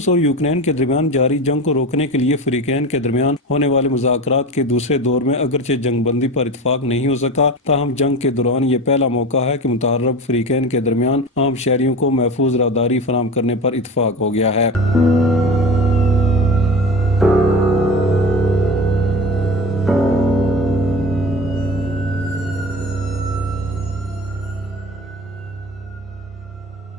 روس اور یوکرین کے درمیان جاری جنگ کو روکنے کے لیے فریقین کے درمیان ہونے والے مذاکرات کے دوسرے دور میں اگرچہ جنگ بندی پر اتفاق نہیں ہو سکا، تاہم جنگ کے دوران یہ پہلا موقع ہے کہ متعارف فریقین کے درمیان عام شہریوں کو محفوظ راہداری فراہم کرنے پر اتفاق ہو گیا ہے۔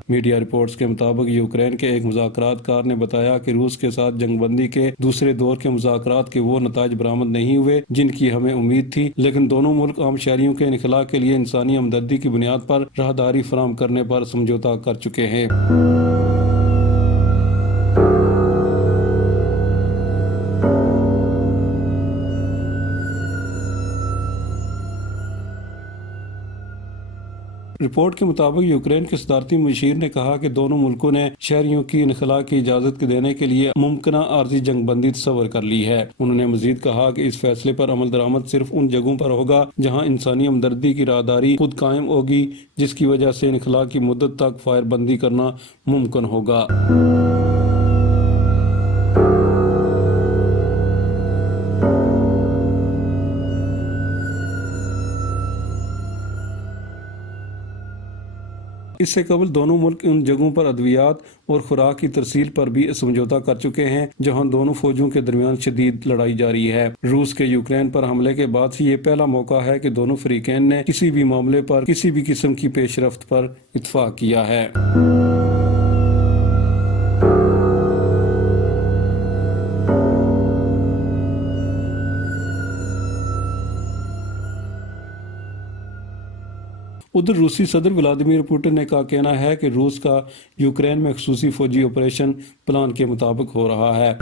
میڈیا رپورٹس کے مطابق یوکرین کے ایک مذاکرات کار نے بتایا کہ روس کے ساتھ جنگ بندی کے دوسرے دور کے مذاکرات کے وہ نتائج برآمد نہیں ہوئے جن کی ہمیں امید تھی، لیکن دونوں ملک عام شہریوں کے انخلاء کے لیے انسانی ہمدردی کی بنیاد پر راہداری فراہم کرنے پر سمجھوتہ کر چکے ہیں۔ رپورٹ کے مطابق یوکرین کے صدارتی مشیر نے کہا کہ دونوں ملکوں نے شہریوں کی انخلاء کی اجازت دینے کے لیے ممکنہ عارضی جنگ بندی تصور کر لی ہے۔ انہوں نے مزید کہا کہ اس فیصلے پر عمل درآمد صرف ان جگہوں پر ہوگا جہاں انسانی ہمدردی کی راہداری خود قائم ہوگی، جس کی وجہ سے انخلاء کی مدت تک فائر بندی کرنا ممکن ہوگا۔ اس سے قبل دونوں ملک ان جگہوں پر ادویات اور خوراک کی ترسیل پر بھی سمجھوتہ کر چکے ہیں جہاں دونوں فوجوں کے درمیان شدید لڑائی جاری ہے۔ روس کے یوکرین پر حملے کے بعد سے یہ پہلا موقع ہے کہ دونوں فریقین نے کسی بھی معاملے پر کسی بھی قسم کی پیش رفت پر اتفاق کیا ہے۔ ادھر روسی صدر ولادیمیر پوٹن نے کا کہنا ہے کہ روس کا یوکرین میں خصوصی فوجی آپریشن پلان کے مطابق ہو رہا ہے۔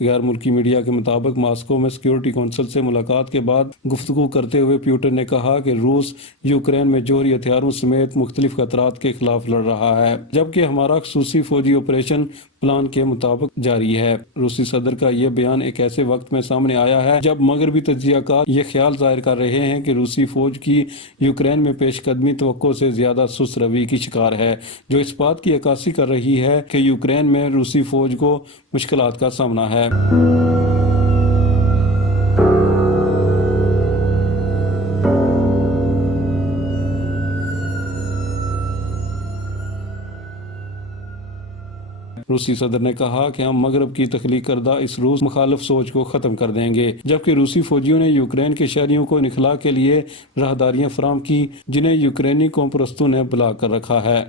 غیر ملکی میڈیا کے مطابق ماسکو میں سیکورٹی کونسل سے ملاقات کے بعد گفتگو کرتے ہوئے پیوٹن نے کہا کہ روس یوکرین میں جوہری ہتھیاروں سمیت مختلف خطرات کے خلاف لڑ رہا ہے، جبکہ ہمارا خصوصی فوجی آپریشن پلان کے مطابق جاری ہے۔ روسی صدر کا یہ بیان ایک ایسے وقت میں سامنے آیا ہے جب مغربی تجزیہ کار یہ خیال ظاہر کر رہے ہیں کہ روسی فوج کی یوکرین میں پیش قدمی توقع سے زیادہ سست روی کی شکار ہے، جو اس بات کی عکاسی کر رہی ہے کہ یوکرین میں روسی فوج کو مشکلات کا سامنا ہے۔ روسی صدر نے کہا کہ ہم مغرب کی تخلیق کردہ اس روس مخالف سوچ کو ختم کر دیں گے، جبکہ روسی فوجیوں نے یوکرین کے شہریوں کو انخلاء کے لیے راہداریاں فراہم کی جنہیں یوکرینی قوم پرستوں نے بلاک کر رکھا ہے۔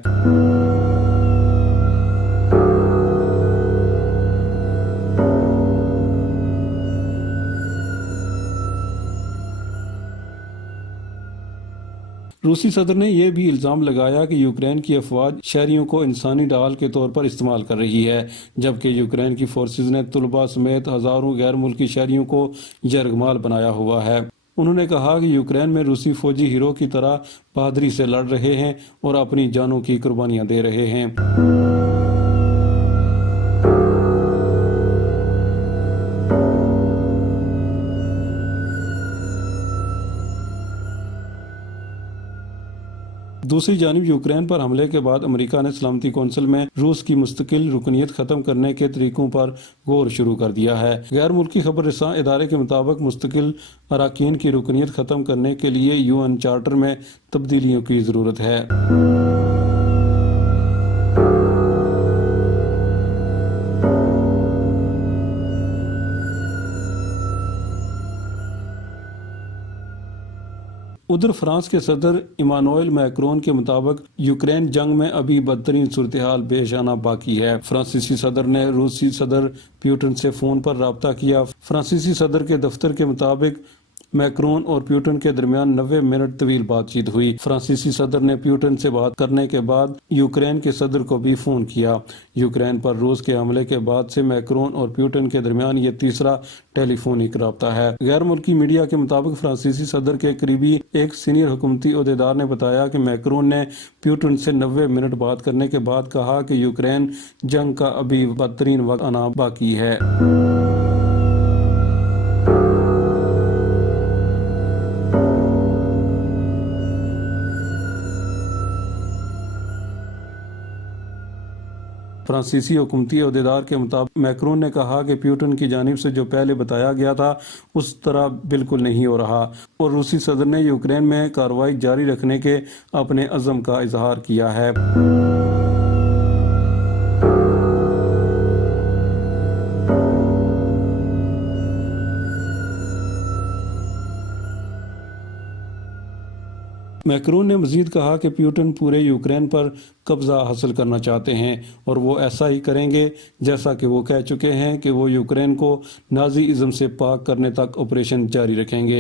روسی صدر نے یہ بھی الزام لگایا کہ یوکرین کی افواج شہریوں کو انسانی ڈال کے طور پر استعمال کر رہی ہے، جبکہ یوکرین کی فورسز نے طلباء سمیت ہزاروں غیر ملکی شہریوں کو یرغمال بنایا ہوا ہے۔ انہوں نے کہا کہ یوکرین میں روسی فوجی ہیرو کی طرح بہادری سے لڑ رہے ہیں اور اپنی جانوں کی قربانیاں دے رہے ہیں۔ دوسری جانب یوکرین پر حملے کے بعد امریکہ نے سلامتی کونسل میں روس کی مستقل رکنیت ختم کرنے کے طریقوں پر غور شروع کر دیا ہے۔ غیر ملکی خبر رساں ادارے کے مطابق مستقل اراکین کی رکنیت ختم کرنے کے لیے UN چارٹر میں تبدیلیوں کی ضرورت ہے۔ ادھر فرانس کے صدر ایمانوئل میکرون کے مطابق یوکرین جنگ میں ابھی بدترین صورتحال پیش آنا باقی ہے۔ فرانسیسی صدر نے روسی صدر پیوٹن سے فون پر رابطہ کیا۔ فرانسیسی صدر کے دفتر کے مطابق میکرون اور پیوٹن کے درمیان 90 منٹ طویل بات چیت ہوئی۔ فرانسیسی صدر نے پیوٹن سے بات کرنے کے بعد یوکرین کے صدر کو بھی فون کیا۔ یوکرین پر روس کے حملے کے بعد سے میکرون اور پیوٹن کے درمیان یہ تیسرا ٹیلی فونک رابطہ ہے۔ غیر ملکی میڈیا کے مطابق فرانسیسی صدر کے قریبی ایک سینئر حکومتی عہدیدار نے بتایا کہ میکرون نے پیوٹن سے 90 منٹ بات کرنے کے بعد کہا کہ یوکرین جنگ کا ابھی بدترین وقت آنا باقی ہے۔ فرانسیسی حکومتی عہدیدار کے مطابق میکرون نے کہا کہ پیوٹن کی جانب سے جو پہلے بتایا گیا تھا اس طرح بالکل نہیں ہو رہا، اور روسی صدر نے یوکرین میں کارروائی جاری رکھنے کے اپنے عزم کا اظہار کیا ہے۔ میکرون نے مزید کہا کہ پیوٹن پورے یوکرین پر قبضہ حاصل کرنا چاہتے ہیں اور وہ ایسا ہی کریں گے، جیسا کہ وہ کہہ چکے ہیں کہ وہ یوکرین کو نازی ازم سے پاک کرنے تک آپریشن جاری رکھیں گے۔